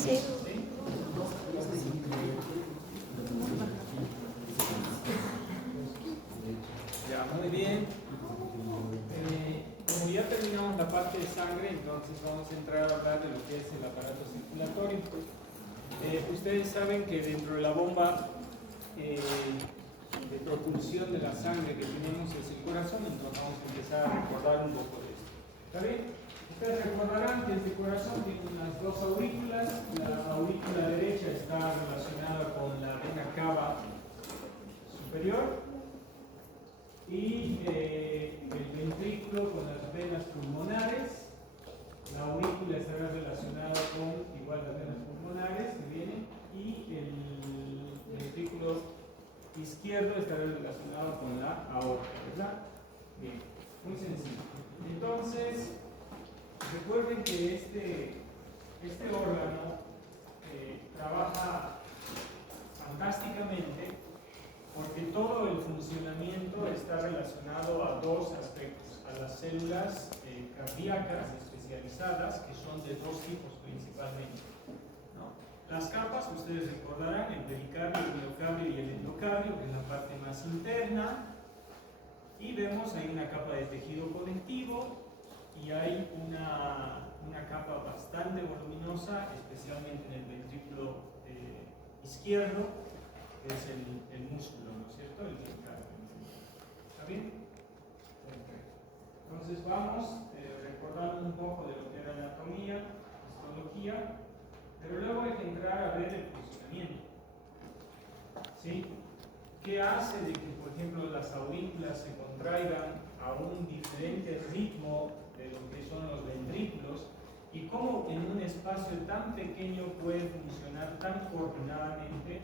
Sí. Ya, muy bien. Como ya terminamos la parte de sangre, entonces vamos a entrar a hablar de lo que es el aparato circulatorio. Ustedes saben que dentro de la bomba de propulsión de la sangre que tenemos es el corazón, entonces vamos a empezar a recordar un poco de esto. ¿Está bien? Ustedes recordarán que este corazón tiene unas dos aurículas. La aurícula derecha está relacionada con la vena cava superior y el ventrículo con las venas pulmonares. La aurícula estará relacionada con igual las venas pulmonares que vienen, y el ventrículo izquierdo estará relacionado con la aorta, ¿verdad? Bien, muy sencillo. Entonces, recuerden que este órgano trabaja fantásticamente porque todo el funcionamiento está relacionado a dos aspectos: a las células cardíacas especializadas, que son de dos tipos principalmente, ¿no? Las capas, ustedes recordarán, el pericardio, el miocardio y el endocardio, que es la parte más interna, y vemos ahí una capa de tejido conectivo y hay una capa bastante voluminosa, especialmente en el ventrículo izquierdo, que es el músculo, ¿no es cierto? El pericardio. ¿Está bien? Perfecto. Entonces vamos recordando un poco de lo que era anatomía, histología, pero luego hay que entrar a ver el funcionamiento. ¿Sí? ¿Qué hace de que, por ejemplo, las aurículas se contraigan a un diferente ritmo de lo que son los ventrículos? Y cómo en un espacio tan pequeño puede funcionar tan coordinadamente.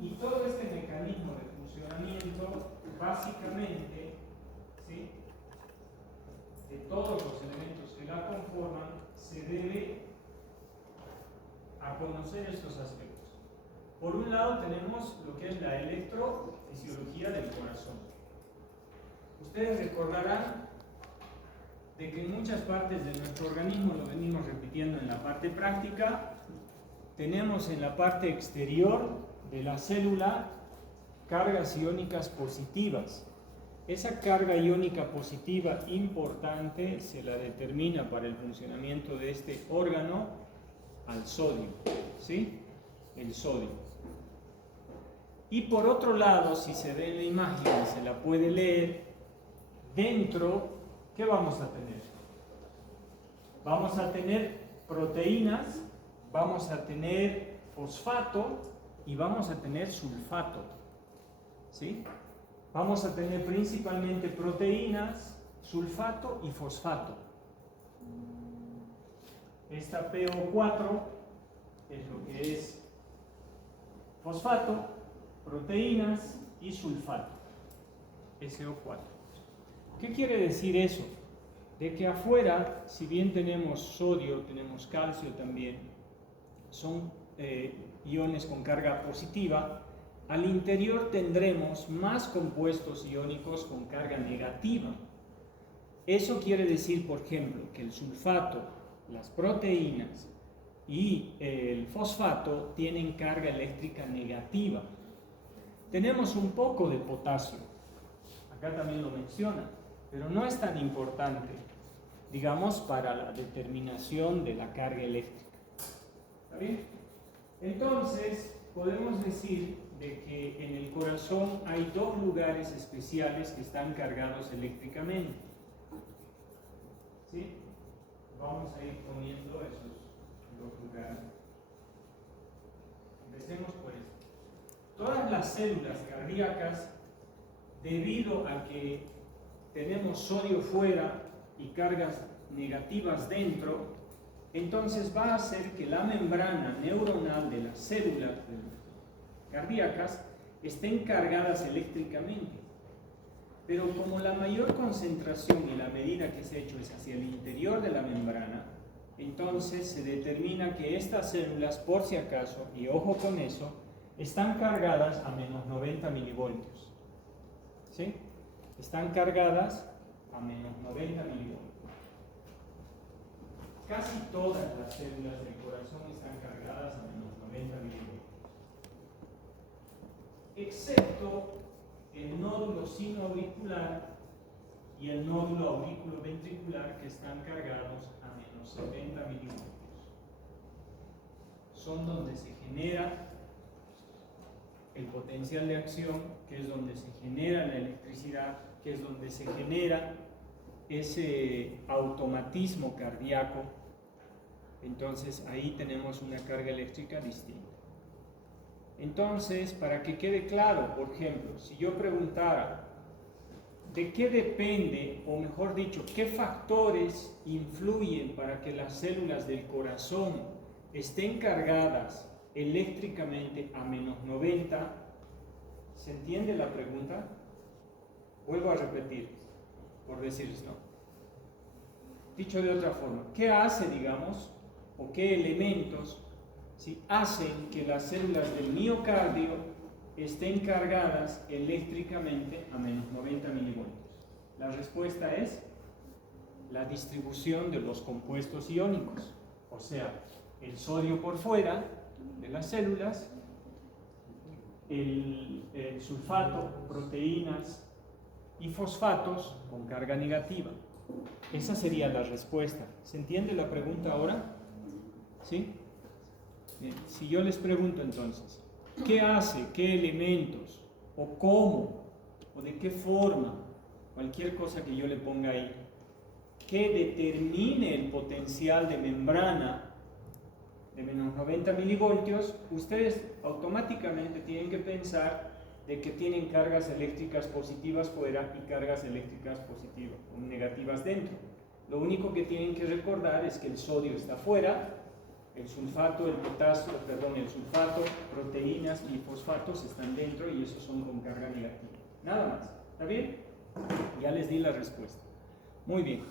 Y todo este mecanismo de funcionamiento, básicamente, ¿sí?, de todos los elementos que la conforman, se debe a conocer estos aspectos. Por un lado tenemos lo que es la electrofisiología del corazón. Ustedes recordarán de que en muchas partes de nuestro organismo, lo venimos repitiendo en la parte práctica, tenemos en la parte exterior de la célula cargas iónicas positivas. Esa carga iónica positiva importante se la determina para el funcionamiento de este órgano al sodio, ¿sí? El sodio. Y por otro lado, si se ve en la imagen y se la puede leer, dentro, ¿qué vamos a tener? Vamos a tener proteínas, vamos a tener fosfato y vamos a tener sulfato, ¿sí? Vamos a tener principalmente proteínas, sulfato y fosfato. Esta PO4 es lo que es fosfato, proteínas y sulfato, SO4. ¿Qué quiere decir eso? De que afuera, si bien tenemos sodio, tenemos calcio también, son iones con carga positiva, al interior tendremos más compuestos iónicos con carga negativa. Eso quiere decir, por ejemplo, que el sulfato, las proteínas y el fosfato tienen carga eléctrica negativa. Tenemos un poco de potasio, acá también lo menciona, pero no es tan importante, digamos, para la determinación de la carga eléctrica. ¿Está bien? Entonces, podemos decir de que en el corazón hay dos lugares especiales que están cargados eléctricamente. ¿Sí? Vamos a ir poniendo esos dos lugares. Empecemos por esto. Todas las células cardíacas, debido a que tenemos sodio fuera y cargas negativas dentro, entonces va a hacer que la membrana neuronal de las células cardíacas estén cargadas eléctricamente. Pero como la mayor concentración y la medida que se ha hecho es hacia el interior de la membrana, entonces se determina que estas células, por si acaso, y ojo con eso, están cargadas a menos 90 milivoltios. ¿Sí? Están cargadas a menos 90 milivoltios. casi todas las células del corazón están cargadas a menos 90 milivoltios, excepto el nódulo sinoauricular y el nódulo auriculoventricular, que están cargados a menos 70 milivoltios. Son donde se genera el potencial de acción, que es donde se genera la electricidad, que es donde se genera ese automatismo cardíaco. Entonces ahí tenemos una carga eléctrica distinta. Entonces, para que quede claro, por ejemplo, si yo preguntara de qué depende, o mejor dicho, qué factores influyen para que las células del corazón estén cargadas eléctricamente a menos 90, ¿se entiende la pregunta? Vuelvo a repetir, por decirles, ¿no? Dicho de otra forma, ¿qué hace, digamos, o qué elementos hacen que las células del miocardio estén cargadas eléctricamente a menos 90 milivoltios? La respuesta es la distribución de los compuestos iónicos, o sea, el sodio por fuera de las células, el sulfato, proteínas y fosfatos con carga negativa. Esa sería la respuesta. ¿Se entiende la pregunta ahora? ¿Sí? Bien. Si yo les pregunto entonces, ¿qué hace, qué elementos, o cómo, o de qué forma, cualquier cosa que yo le ponga ahí, que determine el potencial de membrana de menos 90 milivoltios, ustedes automáticamente tienen que pensar de que tienen cargas eléctricas positivas fuera y cargas eléctricas positivas o negativas dentro. Lo único que tienen que recordar es que el sodio está fuera, el sulfato, el sulfato, proteínas y fosfatos están dentro y esos son con carga negativa. Nada más. ¿Está bien? Ya les di la respuesta. Muy bien.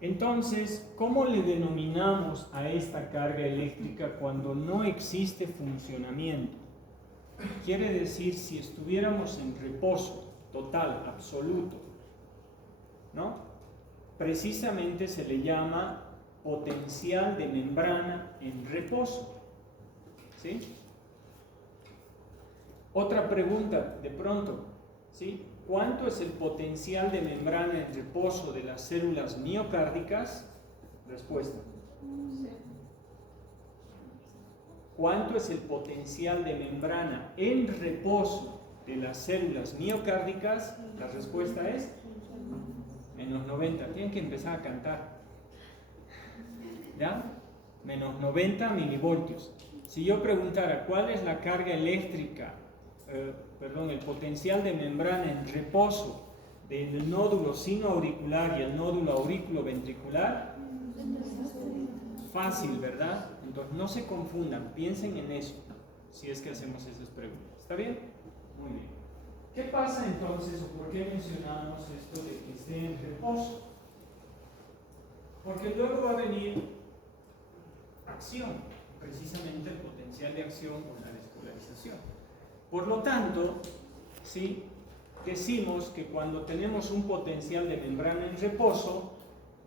Entonces, ¿cómo le denominamos a esta carga eléctrica cuando no existe funcionamiento? Quiere decir, si estuviéramos en reposo total, absoluto, ¿no? Precisamente se le llama potencial de membrana en reposo. ¿Sí? Otra pregunta, de pronto, ¿sí? ¿Cuánto es el potencial de membrana en reposo de las células miocárdicas? Respuesta. ¿Cuánto es el potencial de membrana en reposo de las células miocárdicas? La respuesta es menos 90. Tienen que empezar a cantar. ¿Ya? Menos 90 milivoltios. Si yo preguntara cuál es la carga eléctrica, el potencial de membrana en reposo del nódulo sinoauricular y el nódulo auriculoventricular, fácil, ¿verdad? Entonces no se confundan, piensen en eso si es que hacemos esas preguntas. ¿Está bien? Muy bien. ¿Qué pasa entonces, o por qué mencionamos esto de que esté en reposo? Porque luego va a venir acción, precisamente el potencial de acción con la despolarización. Por lo tanto, ¿sí?, decimos que cuando tenemos un potencial de membrana en reposo,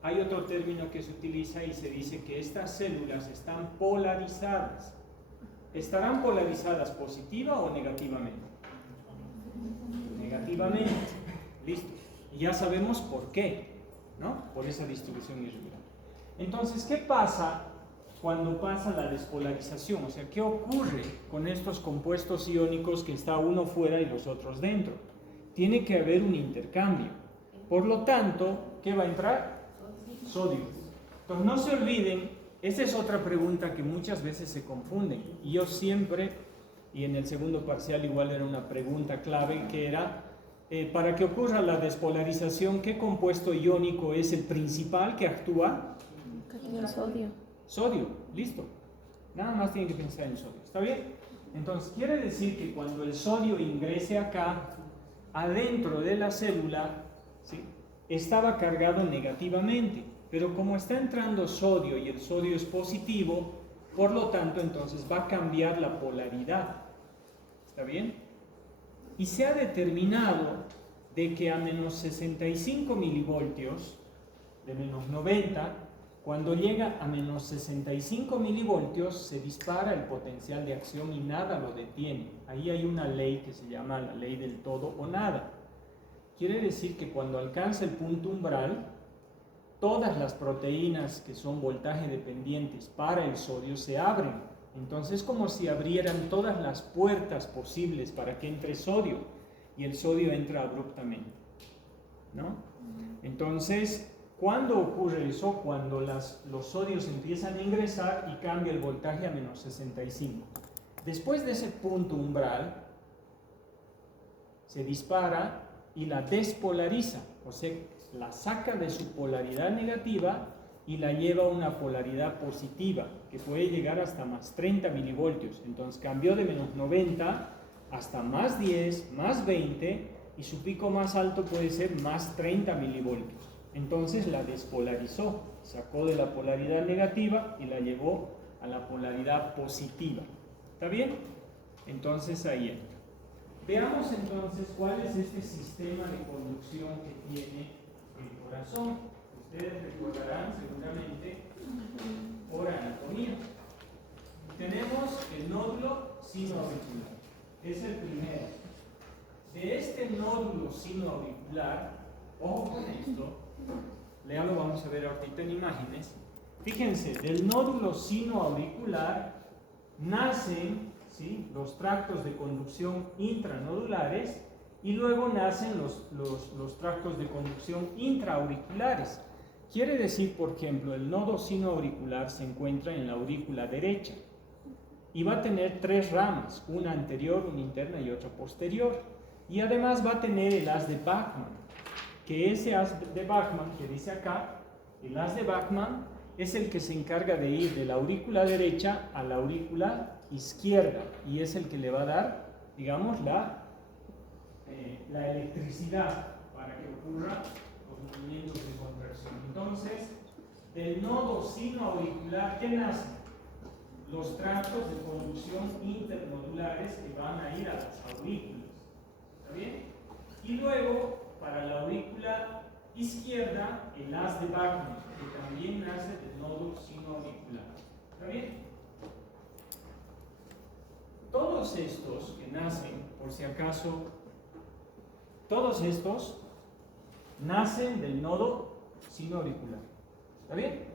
hay otro término que se utiliza y se dice que estas células están polarizadas. ¿Estarán polarizadas positiva o negativamente? Negativamente. Listo. Y ya sabemos por qué, ¿no? Por esa distribución irregular. Entonces, ¿qué pasa cuando pasa la despolarización? O sea, ¿qué ocurre con estos compuestos iónicos que está uno fuera y los otros dentro? Tiene que haber un intercambio. Por lo tanto, ¿qué va a entrar? Sodio. Entonces, no se olviden, esta es otra pregunta que muchas veces se confunden. Y yo siempre, y en el segundo parcial igual era una pregunta clave, que era, para que ocurra la despolarización, ¿qué compuesto iónico es el principal que actúa? El sodio. Sodio, listo. Nada más tienen que pensar en sodio. ¿Está bien? Entonces, quiere decir que cuando el sodio ingrese acá, adentro de la célula, ¿sí?, estaba cargado negativamente. Pero como está entrando sodio y el sodio es positivo, por lo tanto, entonces va a cambiar la polaridad. ¿Está bien? Y se ha determinado de que a menos 65 milivoltios, de menos 90, Cuando llega a menos 65 milivoltios se dispara el potencial de acción y nada lo detiene. Ahí hay una ley que se llama la ley del todo o nada. Quiere decir que cuando alcanza el punto umbral, todas las proteínas que son voltaje dependientes para el sodio se abren. Entonces es como si abrieran todas las puertas posibles para que entre sodio y el sodio entra abruptamente, ¿no? Entonces, ¿cuándo ocurre eso? Cuando los sodios empiezan a ingresar y cambia el voltaje a menos 65. Después de ese punto umbral, se dispara y la despolariza, o sea, la saca de su polaridad negativa y la lleva a una polaridad positiva, que puede llegar hasta más 30 milivoltios. Entonces cambió de menos 90 hasta más 10, más 20, y su pico más alto puede ser más 30 milivoltios. Entonces la despolarizó, sacó de la polaridad negativa y la llevó a la polaridad positiva. ¿Está bien? Entonces ahí entra. Veamos entonces cuál es este sistema de conducción que tiene el corazón. Ustedes recordarán seguramente por anatomía. Tenemos el nódulo sinoauricular. Es el primero. De este nódulo sinoauricular, ojo con esto, ya lo vamos a ver ahorita en imágenes. Fíjense, del nódulo sinoauricular nacen, ¿sí?, los tractos de conducción intranodulares y luego nacen los tractos de conducción intraauriculares. Quiere decir, por ejemplo, el nodo sinoauricular se encuentra en la aurícula derecha y va a tener tres ramas, una anterior, una interna y otra posterior. Y además va a tener el haz de Bachmann, que ese haz de Bachmann que dice acá, el haz de Bachmann es el que se encarga de ir de la aurícula derecha a la aurícula izquierda y es el que le va a dar, digamos, la electricidad para que ocurran los movimientos de conversión. Entonces, del nodo sinoauricular, ¿qué nace? Los tractos de conducción internodulares que van a ir a las aurículas. ¿Está bien? Y luego, para la aurícula izquierda, el haz de Bachmann, que también nace del nodo sinoauricular. ¿Está bien? Todos estos que nacen, por si acaso, todos estos nacen del nodo sinoauricular. ¿Está bien?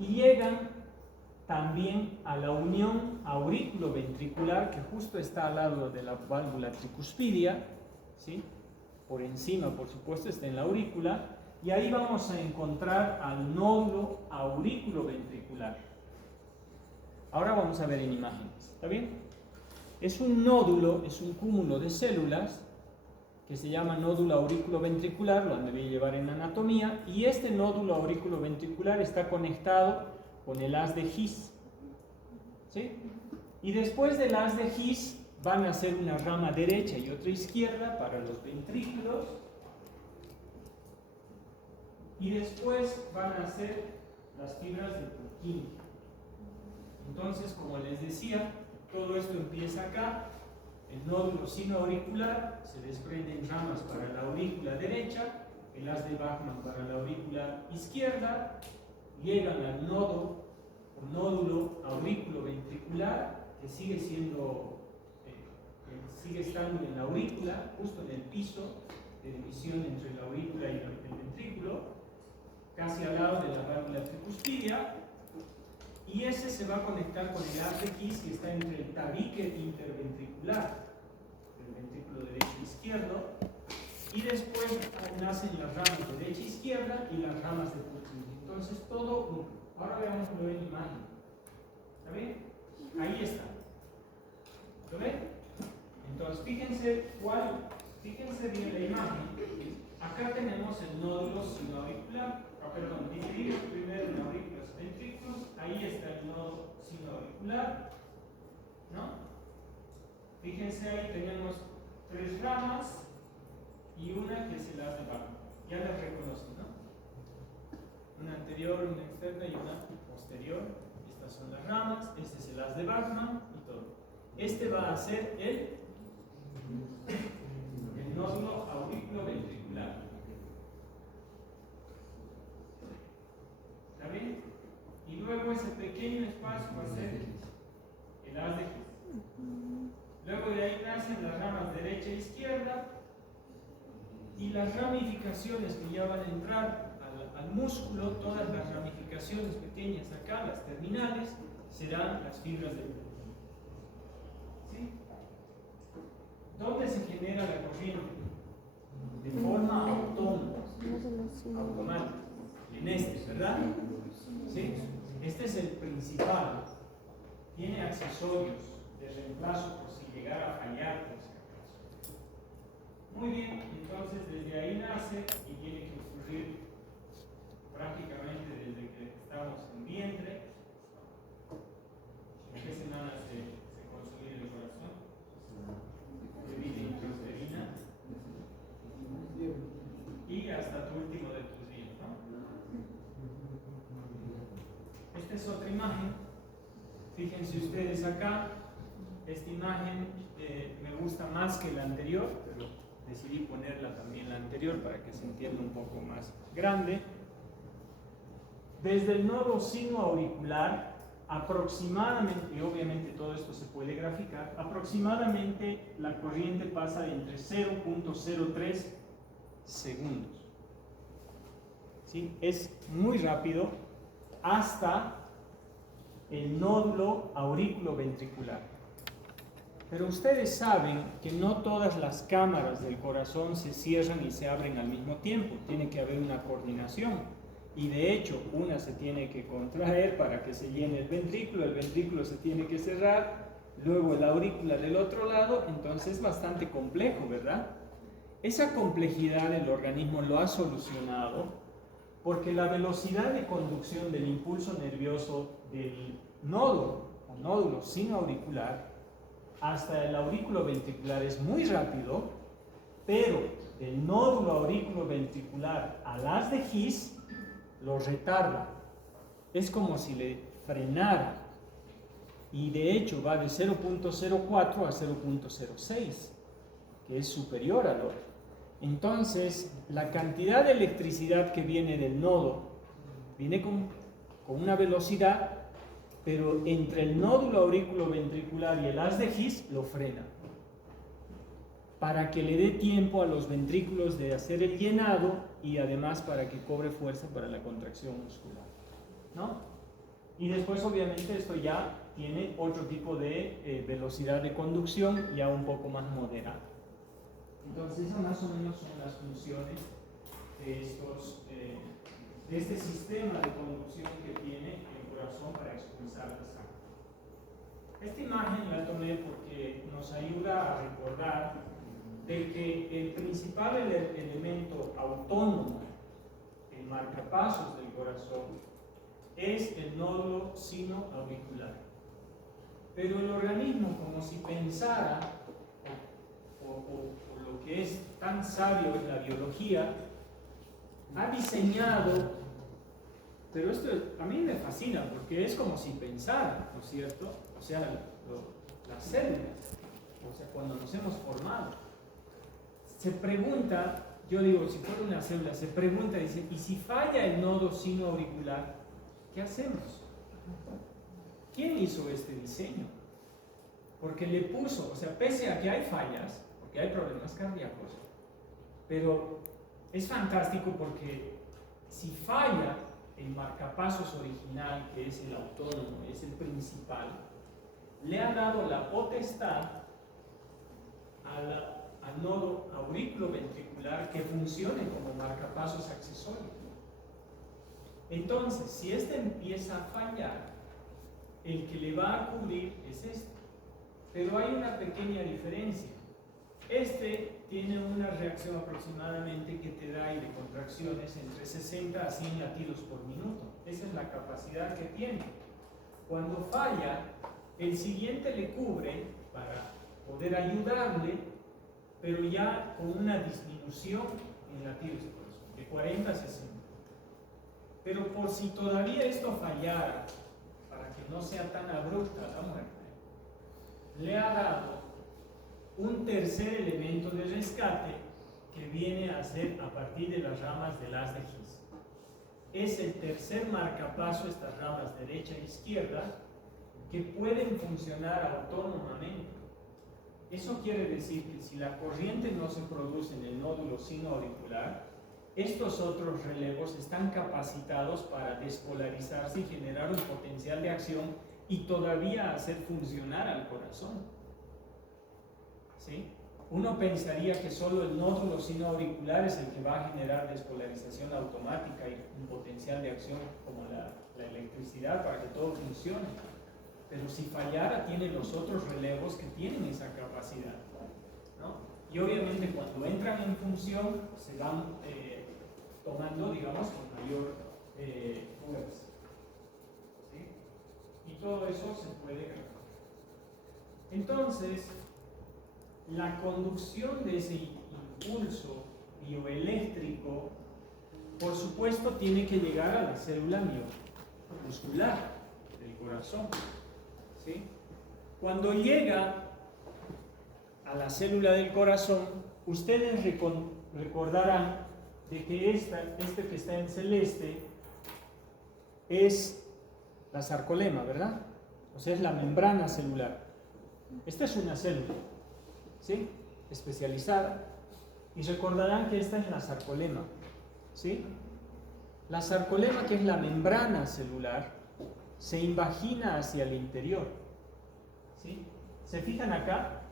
Y llegan también a la unión aurículo-ventricular, que justo está al lado de la válvula tricuspidia, ¿sí? Por encima, por supuesto, está en la aurícula, y ahí vamos a encontrar al nódulo aurículo-ventricular. Ahora vamos a ver en imágenes, ¿está bien? Es un nódulo, es un cúmulo de células que se llama nódulo aurículo-ventricular, lo han de llevar en anatomía, y este nódulo aurículo-ventricular está conectado con el haz de His, ¿sí? Y después del haz de His van a hacer una rama derecha y otra izquierda para los ventrículos, y después van a hacer las fibras de Purkinje. Entonces, como les decía, todo esto empieza acá, el nódulo sinoauricular, se desprenden ramas para la aurícula derecha, el haz de Bachmann para la aurícula izquierda, llegan al nódulo aurículo-ventricular, que sigue estando en la aurícula, justo en el piso de división entre la aurícula y el ventrículo, casi al lado de la válvula tricuspidia, y ese se va a conectar con el haz de His que está entre el tabique interventricular, el ventrículo derecho e izquierdo, y después nacen las ramas derecha e izquierda y las ramas de Purkinje. Entonces todo, ahora veamos lo en imagen. ¿Está bien? Ahí está. ¿Lo ven? Entonces fíjense bien la imagen. Acá tenemos el nódulo sinoauricular, dividir primero en aurículas y ventrículos. Ahí está el nodo sinoauricular, ¿no? Fíjense, ahí tenemos tres ramas y una que es el haz de Bachmann. Ya las reconocen, ¿no? Una anterior, una externa y una posterior. Estas son las ramas, este es el haz de Bachmann y todo. Este va a ser el nódulo aurículo-ventricular. luego ese pequeño espacio va a ser el haz de His. Luego de ahí nacen las ramas derecha e izquierda, y las ramificaciones que ya van a entrar al músculo, todas las ramificaciones pequeñas acá, las terminales, serán las fibras del músculo. ¿Sí? ¿Dónde se genera la corriente? De forma autónoma, automática, en este, ¿verdad? ¿Sí? Este es el principal. Tiene accesorios de reemplazo por si llegara a fallar, por si acaso. Muy bien, entonces desde ahí nace y tiene que ocurrir prácticamente desde que estamos en vientre. ¿En qué semana se consolida el corazón? De vida intrauterina. Y hasta tu último de tus días, ¿no? Esta es otra imagen. Fíjense ustedes acá. Esta imagen me gusta más que la anterior, pero decidí ponerla también la anterior para que se entienda un poco más grande. Desde el nodo sinoauricular, aproximadamente, y obviamente todo esto se puede graficar, aproximadamente la corriente pasa de entre 0.03 segundos. ¿Sí? Es muy rápido hasta el nódulo aurículo-ventricular. Pero ustedes saben que no todas las cámaras del corazón se cierran y se abren al mismo tiempo. Tiene que haber una coordinación. Y de hecho, una se tiene que contraer para que se llene el ventrículo se tiene que cerrar, luego la aurícula del otro lado. Entonces es bastante complejo, ¿verdad? Esa complejidad el organismo lo ha solucionado porque la velocidad de conducción del impulso nervioso del nódulo sinoauricular hasta el aurículo ventricular es muy rápido, pero del nódulo aurículo ventricular al haz de His lo retarda. Es como si le frenara, y de hecho va de 0.04 a 0.06, que es superior al otro. Entonces la cantidad de electricidad que viene del nodo viene con una velocidad, pero entre el nódulo auriculoventricular y el haz de His lo frena, para que le dé tiempo a los ventrículos de hacer el llenado y además para que cobre fuerza para la contracción muscular, ¿no? Y después obviamente esto ya tiene otro tipo de velocidad de conducción ya un poco más moderada. Entonces esas más o menos son las funciones de este sistema de conducción que tiene el corazón para expulsar la sangre. Esta imagen la tomé porque nos ayuda a recordar de que el principal elemento autónomo, el marcapasos del corazón, es el nódulo sinoauricular. Pero el organismo, como si pensara, o lo que es tan sabio en la biología, ha diseñado, pero esto a mí me fascina porque es como si pensara, ¿no es cierto? O sea, las células, o sea, cuando nos hemos formado, se pregunta, yo digo, si fuera una célula, se pregunta, dice, ¿y si falla el nodo sinoauricular, qué hacemos? ¿Quién hizo este diseño? Porque le puso, o sea, pese a que hay fallas, porque hay problemas cardíacos, pero es fantástico porque si falla el marcapasos original, que es el autónomo, es el principal, le ha dado la potestad al nodo auriculoventricular que funcione como marcapasos accesorio. Entonces, si este empieza a fallar, el que le va a cubrir es este. Pero hay una pequeña diferencia. Este tiene una reacción aproximadamente que te da y de contracciones entre 60 a 100 latidos por minuto. Esa es la capacidad que tiene. Cuando falla, el siguiente le cubre para poder ayudarle, pero ya con una disminución en latidos por corazón, de 40 a 60. Pero por si todavía esto fallara, para que no sea tan abrupta la muerte, le ha dado un tercer elemento de rescate que viene a ser a partir de las ramas del haz de His. es el tercer marcapaso, estas ramas derecha e izquierda, que pueden funcionar autónomamente. Eso quiere decir que si la corriente no se produce en el nódulo sinoauricular, estos otros relevos están capacitados para despolarizarse y generar un potencial de acción y todavía hacer funcionar al corazón. ¿Sí? Uno pensaría que solo el nódulo sinoauricular es el que va a generar despolarización automática y un potencial de acción como la electricidad para que todo funcione. Pero si fallara, tiene los otros relevos que tienen esa capacidad, ¿no? Y obviamente cuando entran en función se van tomando, digamos, con mayor fuerza. ¿Sí? Y todo eso se puede grabar. Entonces, la conducción de ese impulso bioeléctrico, por supuesto, tiene que llegar a la célula muscular del corazón. ¿Sí? Cuando llega a la célula del corazón, ustedes recordarán de que este que está en celeste es la sarcolema, ¿verdad? O sea, es la membrana celular. Esta es una célula, ¿sí? Especializada. Y recordarán que esta es la sarcolema, ¿sí? La sarcolema, que es la membrana celular, se invagina hacia el interior. ¿Sí? ¿Se fijan acá?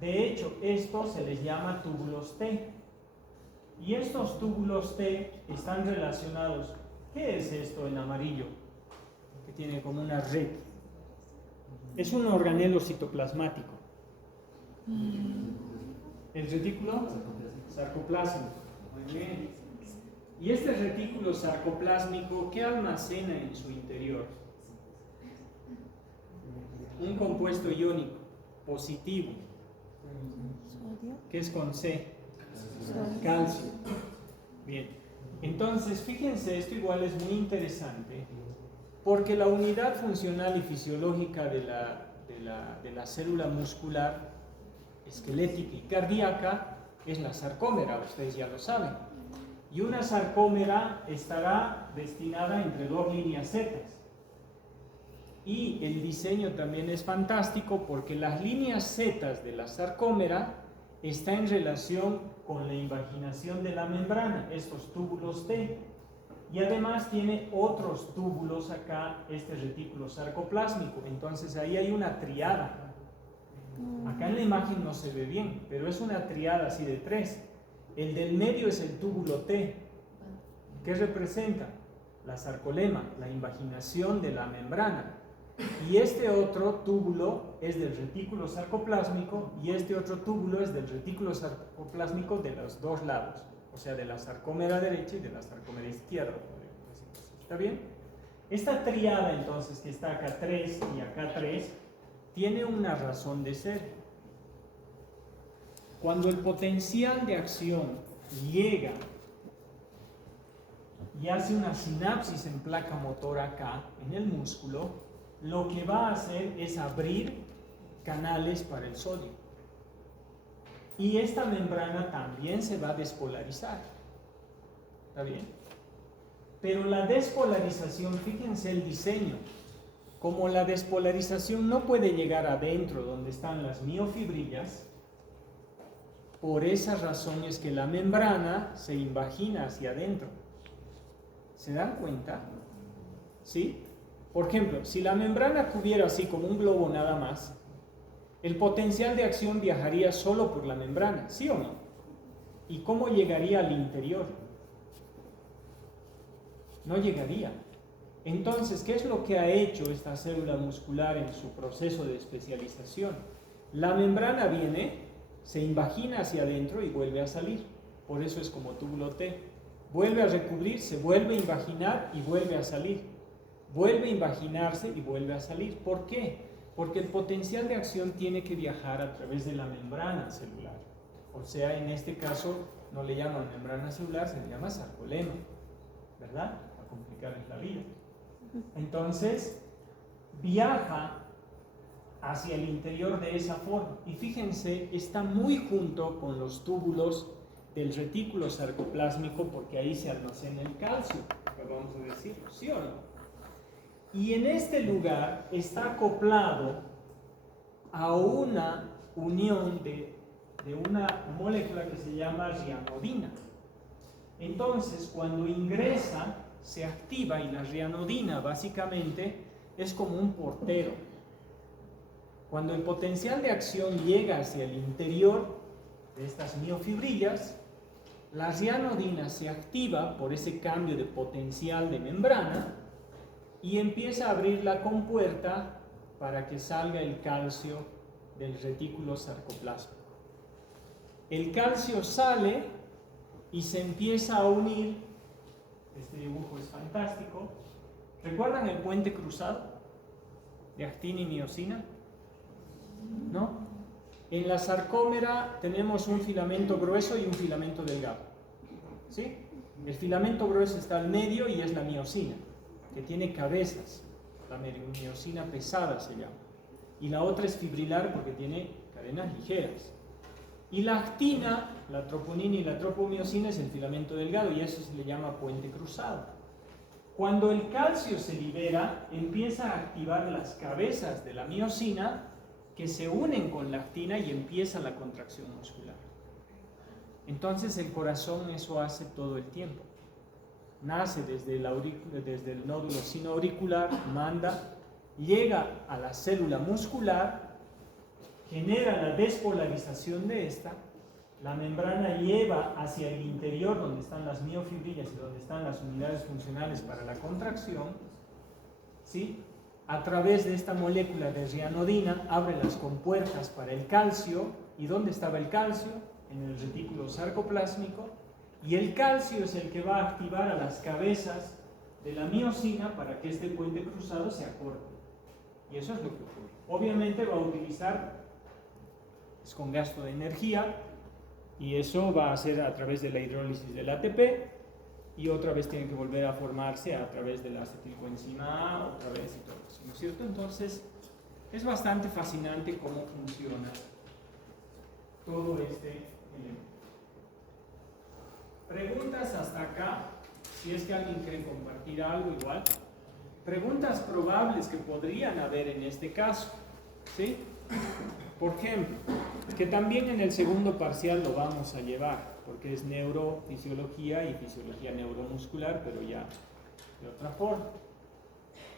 De hecho, estos se les llama túbulos T. Y estos túbulos T están relacionados. ¿Qué es esto en amarillo? Que tiene como una red. Es un organelo citoplasmático. El retículo sarcoplásmico. Muy bien. Y este retículo sarcoplásmico, ¿qué almacena en su interior? Un compuesto iónico positivo, que es con C, calcio. Bien, entonces fíjense, esto igual es muy interesante, porque la unidad funcional y fisiológica de la célula muscular, esquelética y cardíaca es la sarcómera, ustedes ya lo saben. Y una sarcómera estará destinada entre dos líneas Z. Y el diseño también es fantástico porque las líneas Z de la sarcómera están en relación con la invaginación de la membrana, estos túbulos T. Y además tiene otros túbulos acá, este retículo sarcoplásmico. Entonces ahí hay una triada. Acá en la imagen no se ve bien, pero es una triada así de 3. El del medio es el túbulo T. ¿Qué representa? La sarcolema, la invaginación de la membrana. Y este otro túbulo es del retículo sarcoplásmico y este otro túbulo es del retículo sarcoplásmico de los dos lados, o sea, de la sarcómera derecha y de la sarcómera izquierda. ¿Está bien? Esta triada entonces que está acá 3 y acá 3 tiene una razón de ser. Cuando el potencial de acción llega y hace una sinapsis en placa motora acá, en el músculo, lo que va a hacer es abrir canales para el sodio. Y esta membrana también se va a despolarizar. ¿Está bien? Pero la despolarización, fíjense el diseño. Como la despolarización no puede llegar adentro donde están las miofibrillas, por esa razón es que la membrana se invagina hacia adentro. ¿Se dan cuenta? ¿Sí? Por ejemplo, si la membrana cubiera así como un globo nada más, el potencial de acción viajaría solo por la membrana, ¿sí o no? ¿Y cómo llegaría al interior? No llegaría. Entonces, ¿qué es lo que ha hecho esta célula muscular en su proceso de especialización? La membrana viene, se invagina hacia adentro y vuelve a salir. Por eso es como túbulo T. Vuelve a recubrir, se vuelve a invaginar y vuelve a salir. Vuelve a invaginarse y vuelve a salir. ¿Por qué? Porque el potencial de acción tiene que viajar a través de la membrana celular. O sea, en este caso no le llaman membrana celular, se le llama sarcolema, ¿verdad? Para complicarles la vida. Entonces, viaja hacia el interior de esa forma. Y fíjense, está muy junto con los túbulos del retículo sarcoplásmico porque ahí se almacena el calcio, vamos a decirlo, ¿sí o no? Y en este lugar está acoplado a una unión de una molécula que se llama rianodina. Entonces, cuando ingresa, se activa, y la rianodina básicamente es como un portero. Cuando el potencial de acción llega hacia el interior de estas miofibrillas, la rianodina se activa por ese cambio de potencial de membrana y empieza a abrir la compuerta para que salga el calcio del retículo sarcoplásmico. El calcio sale y se empieza a unir. Este dibujo es fantástico. ¿Recuerdan el puente cruzado de actina y miosina? ¿No? En la sarcómera tenemos un filamento grueso y un filamento delgado. ¿Sí? El filamento grueso está al medio y es la miosina, que tiene cabezas. La miosina pesada se llama. Y la otra es fibrilar porque tiene cadenas ligeras. Y la actina, la troponina y la tropomiosina es el filamento delgado y eso se le llama puente cruzado. Cuando el calcio se libera, empieza a activar las cabezas de la miosina que se unen con la actina y empieza la contracción muscular. Entonces el corazón eso hace todo el tiempo. Nace desde el nódulo sinoauricular, manda, llega a la célula muscular, genera la despolarización de esta, la membrana lleva hacia el interior donde están las miofibrillas y donde están las unidades funcionales para la contracción, ¿sí? A través de esta molécula de rianodina abre las compuertas para el calcio. ¿Y dónde estaba el calcio? En el retículo sarcoplásmico. Y el calcio es el que va a activar a las cabezas de la miosina para que este puente cruzado se acorte. Y eso es lo que ocurre. Obviamente va a utilizar, es con gasto de energía, y eso va a ser a través de la hidrólisis del ATP, y otra vez tiene que volver a formarse a través de la acetilcoenzima A, otra vez y todo eso, ¿no es cierto? Entonces, es bastante fascinante cómo funciona todo este elemento. Preguntas hasta acá, si es que alguien quiere compartir algo igual. Preguntas probables que podrían haber en este caso, ¿sí? Por ejemplo, que también en el segundo parcial lo vamos a llevar, porque es neurofisiología y fisiología neuromuscular, pero ya de otra forma.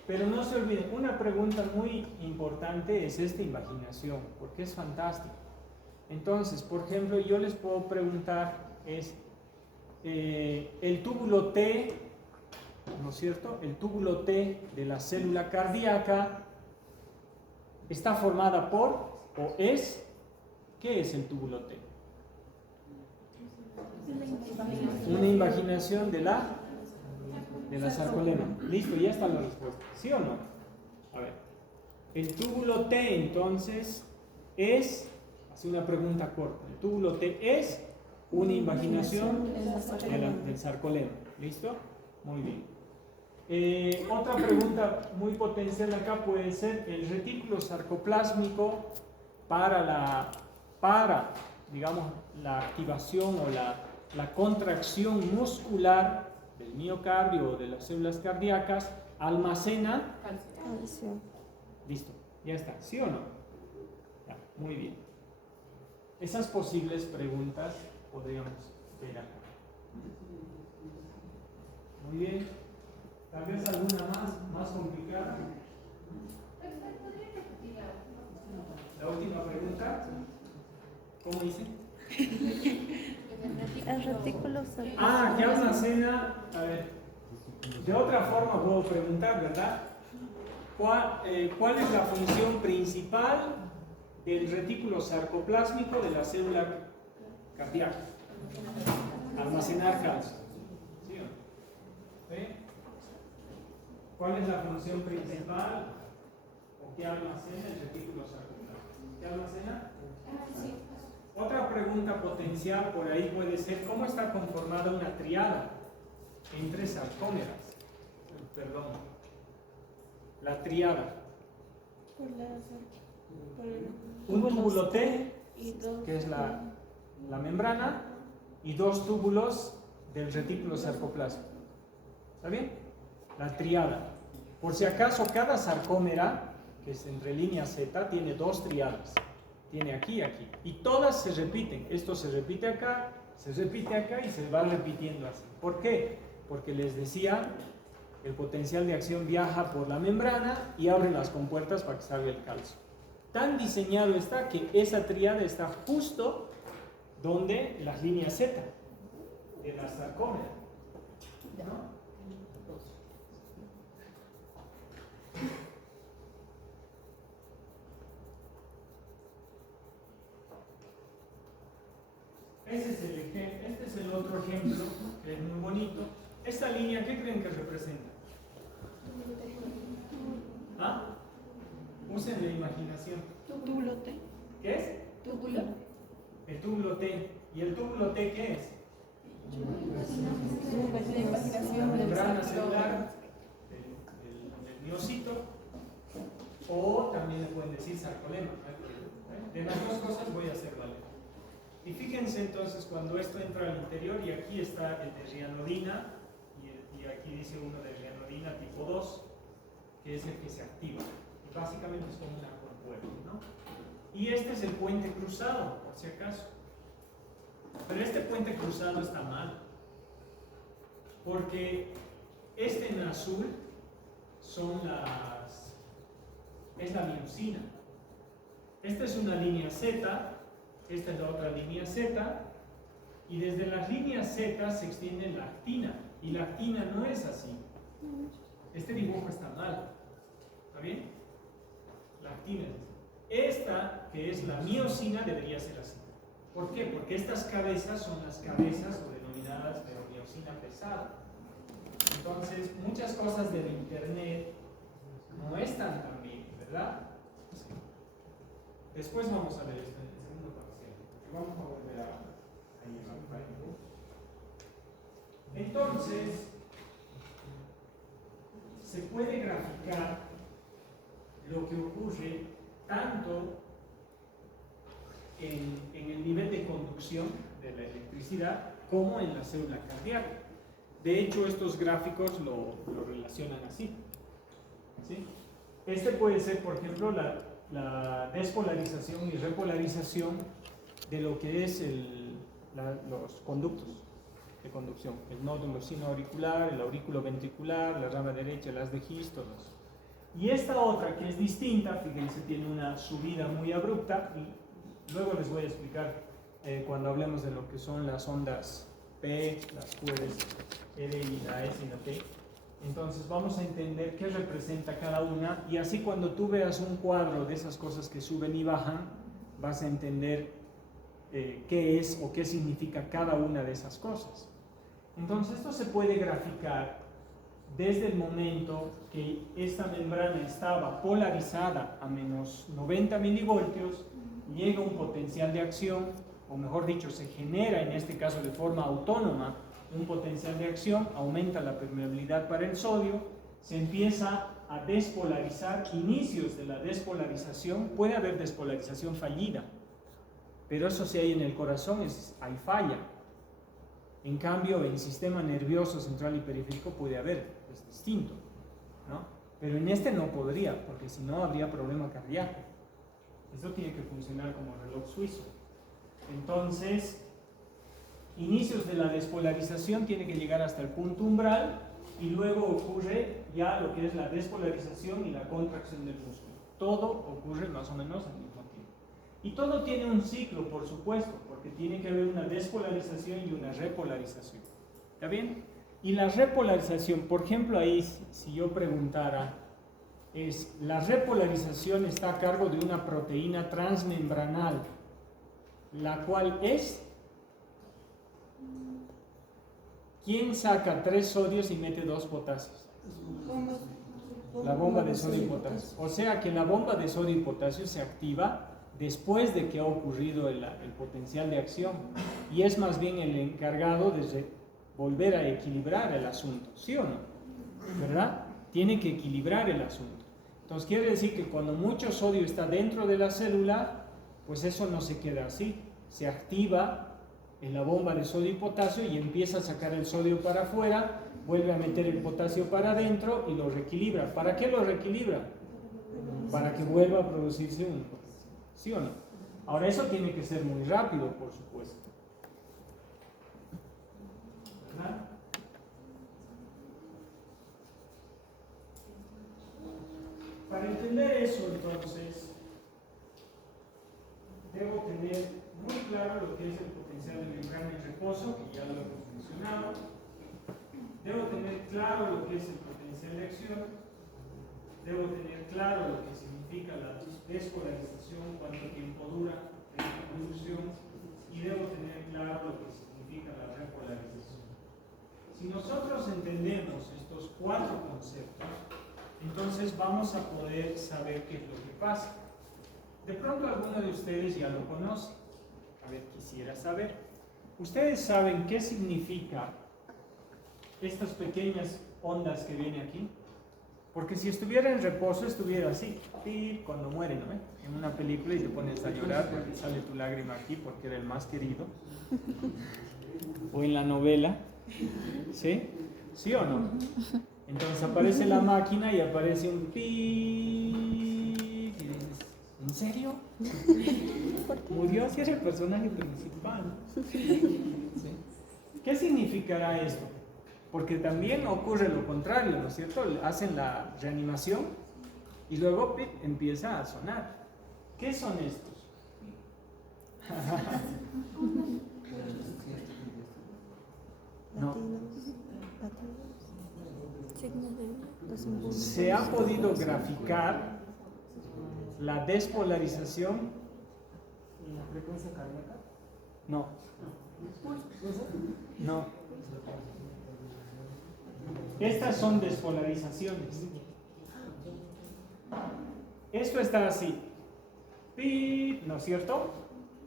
Pero no se olviden, una pregunta muy importante es esta imaginación, porque es fantástico. Entonces, por ejemplo, yo les puedo preguntar, el túbulo T, ¿no es cierto? El túbulo T de la célula cardíaca está formada por, o es, ¿qué es el túbulo T? Una invaginación de la sarcolema. Listo, ya está la respuesta. ¿Sí o no? A ver, el túbulo T entonces es, hace una pregunta corta, el túbulo T es una invaginación del sarcolema. ¿Listo? Muy bien. Otra pregunta muy potencial acá puede ser el retículo sarcoplásmico para digamos, la activación o la contracción muscular del miocardio o de las células cardíacas, almacena calcio. Listo, ya está. ¿Sí o no? Ya, muy bien. Esas posibles preguntas podríamos ver acá. Muy bien. Tal vez alguna más complicada. La última pregunta. ¿Cómo dice? El retículo sarcoplásmico. ¿Qué almacena? A ver, de otra forma puedo preguntar, ¿verdad? ¿Cuál es la función principal del retículo sarcoplásmico de la célula cardíaca? Almacenar calcio. ¿Sí o no? ¿Sí? ¿Cuál es la función principal o qué almacena el retículo sarcoplásmico? ¿Qué almacena? Otra pregunta potencial por ahí puede ser, ¿cómo está conformada una triada entre sarcómeras? Perdón, la triada. Un túbulo T, que es la membrana, y 2 túbulos del retículo sarcoplásmico. ¿Está bien? La triada. Por si acaso, cada sarcómera, que es entre línea Z, tiene 2 triadas. Tiene aquí y aquí. Y todas se repiten. Esto se repite acá y se va repitiendo así. ¿Por qué? Porque les decía, el potencial de acción viaja por la membrana y abre las compuertas para que salga el calcio. Tan diseñado está que esa triada está justo donde las líneas Z de la sarcómera. ¿No? Este es el otro ejemplo, que es muy bonito. Esta línea, ¿qué creen que representa? ¿Ah? Usen la imaginación. Túbulo T. ¿Qué es? Túbulo. El túbulo T. ¿Y el túbulo T qué es? La membrana celular del miocito, o también le pueden decir sarcolema. De las dos cosas voy a hacer valer. Y fíjense entonces cuando esto entra al interior, y aquí está el de rianodina, y aquí dice uno de rianodina tipo 2, que es el que se activa. Y básicamente es como una compuerta, ¿no? Y este es el puente cruzado, por si acaso. Pero este puente cruzado está mal, porque este en azul es la miosina. Esta es una línea Z, esta es la otra línea Z, y desde las líneas Z se extiende la actina, y la actina no es así. Este dibujo está mal, ¿está bien? La actina es así. Esta, que es la miosina, debería ser así. ¿Por qué? Porque estas cabezas son las cabezas o denominadas de miosina pesada. Entonces, muchas cosas del internet no están tan bien, ¿verdad? Después vamos a ver esto en el segundo parcial. Vamos a volver a llevar por ahí. Entonces, se puede graficar lo que ocurre tanto en el nivel de conducción de la electricidad como en la célula cardíaca. De hecho, estos gráficos lo relacionan así. ¿Sí? Este puede ser, por ejemplo, la despolarización y repolarización de lo que es los conductos de conducción. El nódulo sinoauricular, el aurículo ventricular, la rama derecha, las de His, todo eso. Y esta otra, que es distinta, fíjense, tiene una subida muy abrupta, y luego les voy a explicar cuando hablemos de lo que son las ondas P, las Qs, R y la S y la T. Entonces vamos a entender qué representa cada una, y así cuando tú veas un cuadro de esas cosas que suben y bajan, vas a entender qué es o qué significa cada una de esas cosas. Entonces esto se puede graficar desde el momento que esta membrana estaba polarizada a menos 90 milivoltios, llega un potencial de acción, o mejor dicho, se genera en este caso de forma autónoma un potencial de acción, aumenta la permeabilidad para el sodio, se empieza a despolarizar, inicios de la despolarización, puede haber despolarización fallida, pero eso sí hay en el corazón, hay falla. En cambio, en el sistema nervioso central y periférico puede haber, es distinto, ¿no? Pero en este no podría, porque si no habría problema cardíaco. Esto tiene que funcionar como reloj suizo. Entonces, inicios de la despolarización tiene que llegar hasta el punto umbral, y luego ocurre ya lo que es la despolarización y la contracción del músculo. Todo ocurre más o menos al mismo tiempo. Y todo tiene un ciclo, por supuesto, porque tiene que haber una despolarización y una repolarización. ¿Está bien? Y la repolarización, por ejemplo, ahí si yo preguntara, la repolarización está a cargo de una proteína transmembranal, la cual es... ¿Quién saca 3 sodios y mete 2 potasios? La bomba de sodio y potasio. O sea que la bomba de sodio y potasio se activa después de que ha ocurrido el potencial de acción, y es más bien el encargado de volver a equilibrar el asunto, ¿sí o no? ¿Verdad? Tiene que equilibrar el asunto. Entonces quiere decir que cuando mucho sodio está dentro de la célula, pues eso no se queda así, se activa en la bomba de sodio y potasio y empieza a sacar el sodio para afuera, vuelve a meter el potasio para adentro y lo reequilibra. ¿Para qué lo reequilibra? Para que vuelva a producirse uno. ¿Sí o no? Ahora eso tiene que ser muy rápido, por supuesto. ¿Verdad? Para entender eso, entonces, debo tener muy claro lo que es el potencial de membrana en reposo, que ya lo hemos mencionado. Debo tener claro lo que es el potencial de acción. Debo tener claro lo que significa la despolarización, cuánto tiempo dura esta producción, y debo tener claro lo que significa la repolarización. Si nosotros entendemos estos 4 conceptos, entonces vamos a poder saber qué es lo que pasa. De pronto alguno de ustedes ya lo conoce. A ver, quisiera saber. ¿Ustedes saben qué significa estas pequeñas ondas que vienen aquí? Porque si estuviera en reposo, estuviera así, cuando muere, ¿no? En una película y te pones a llorar porque sale tu lágrima aquí porque era el más querido. O en la novela, ¿sí? ¿Sí o no? Entonces aparece la máquina y aparece un pi. Y dices, ¿en serio? Murió si era el personaje principal. ¿Sí? ¿Qué significará esto? Porque también ocurre lo contrario, ¿no es cierto? Hacen la reanimación y luego empieza a sonar. ¿Qué son estos? No. Se ha podido graficar la despolarización y la frecuencia cardíaca. No. No. Estas son despolarizaciones. Esto está así, ¿no es cierto?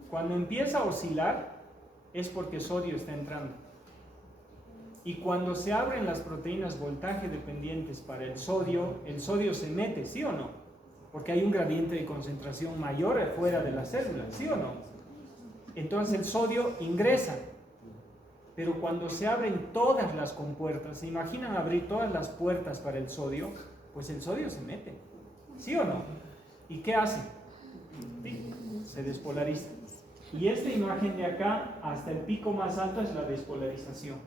Cuando empieza a oscilar es porque sodio está entrando. Y cuando se abren las proteínas voltaje dependientes para el sodio se mete, ¿sí o no? Porque hay un gradiente de concentración mayor fuera de la célula, ¿sí o no? Entonces el sodio ingresa. Pero cuando se abren todas las compuertas, ¿se imaginan abrir todas las puertas para el sodio? Pues el sodio se mete, ¿sí o no? ¿Y qué hace? Se despolariza. Y esta imagen de acá, hasta el pico más alto, es la despolarización.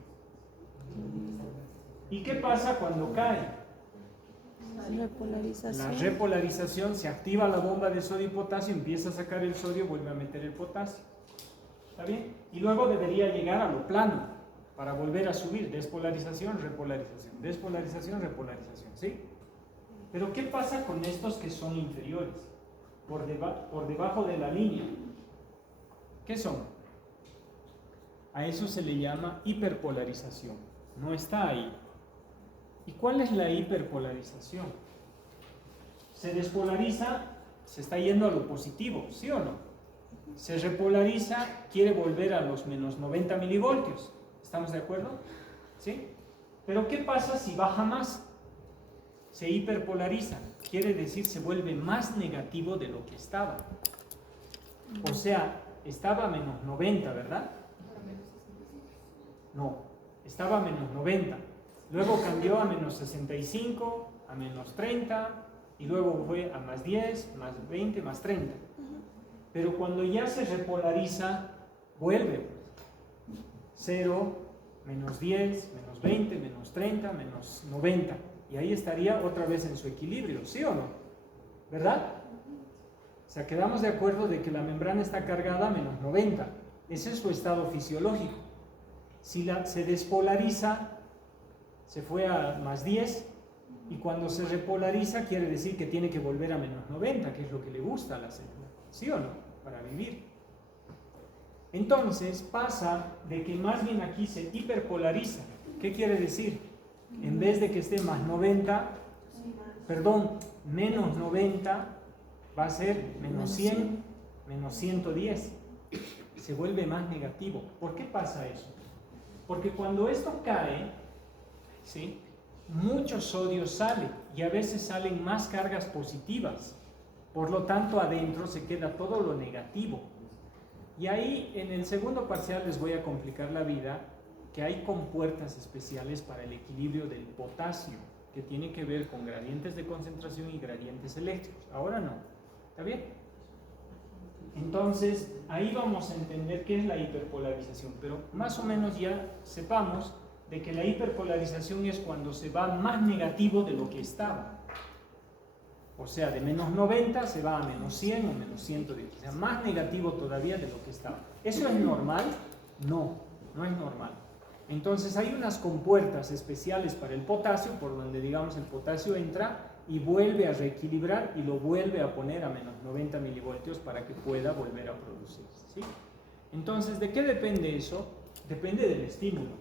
¿Y qué pasa cuando cae? La repolarización, se activa la bomba de sodio y potasio, empieza a sacar el sodio, vuelve a meter el potasio. ¿Está bien? Y luego debería llegar a lo plano para volver a subir. Despolarización, repolarización. Despolarización, repolarización. ¿Sí? Pero ¿qué pasa con estos que son inferiores? Por debajo de la línea. ¿Qué son? A eso se le llama hiperpolarización. No está ahí. ¿Y cuál es la hiperpolarización? Se despolariza, se está yendo a lo positivo, ¿sí o no? Se repolariza, quiere volver a los menos 90 milivoltios. ¿Estamos de acuerdo? ¿Sí? Pero ¿qué pasa si baja más? Se hiperpolariza, quiere decir se vuelve más negativo de lo que estaba. O sea, estaba a menos 90, ¿verdad? No, estaba a menos 90. Luego cambió a menos 65, a menos 30, y luego fue a más 10, más 20, más 30. Pero cuando ya se repolariza, vuelve. 0, menos 10, menos 20, menos 30, menos 90. Y ahí estaría otra vez en su equilibrio, ¿sí o no? ¿Verdad? O sea, quedamos de acuerdo de que la membrana está cargada a menos 90. Ese es su estado fisiológico. Si se despolariza, se fue a más 10, y cuando se repolariza quiere decir que tiene que volver a menos 90, que es lo que le gusta a la célula. ¿Sí o no? Para vivir. Entonces pasa de que más bien aquí se hiperpolariza. ¿Qué quiere decir? En vez de que esté más 90, menos 90, va a ser menos 100, menos 110. Se vuelve más negativo. ¿Por qué pasa eso? Porque cuando esto cae, ¿sí?, mucho sodio sale y a veces salen más cargas positivas. Por lo tanto, adentro se queda todo lo negativo. Y ahí en el segundo parcial les voy a complicar la vida, que hay compuertas especiales para el equilibrio del potasio, que tiene que ver con gradientes de concentración y gradientes eléctricos. Ahora no, ¿está bien? Entonces, ahí vamos a entender qué es la hiperpolarización, pero más o menos ya sepamos de que la hiperpolarización es cuando se va más negativo de lo que estaba. O sea, de menos 90 se va a menos 100 o menos 110. O sea, más negativo todavía de lo que estaba. ¿Eso es normal? No, no es normal. Entonces hay unas compuertas especiales para el potasio, por donde digamos el potasio entra y vuelve a reequilibrar y lo vuelve a poner a menos 90 milivoltios para que pueda volver a producirse, ¿sí? Entonces, ¿de qué depende eso? Depende del estímulo.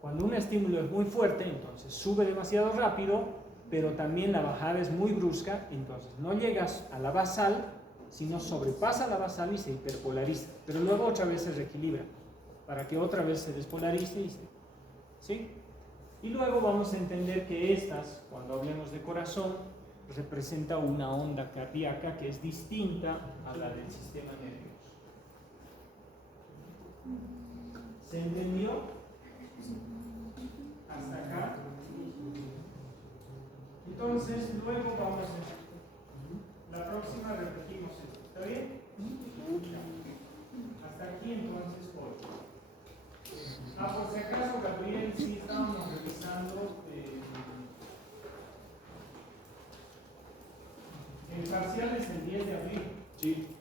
Cuando un estímulo es muy fuerte, entonces sube demasiado rápido, pero también la bajada es muy brusca, entonces no llegas a la basal, sino sobrepasa la basal y se hiperpolariza, pero luego otra vez se reequilibra, para que otra vez se despolarice, ¿sí? Y luego vamos a entender que estas, cuando hablemos de corazón, representa una onda cardíaca que es distinta a la del sistema nervioso. ¿Se entendió? Hasta acá. Entonces, luego vamos a... La próxima repetimos esto. ¿Está bien? Hasta aquí entonces hoy. Por si acaso, Gabriel, sí estábamos revisando el parcial es el 10 de abril. Sí.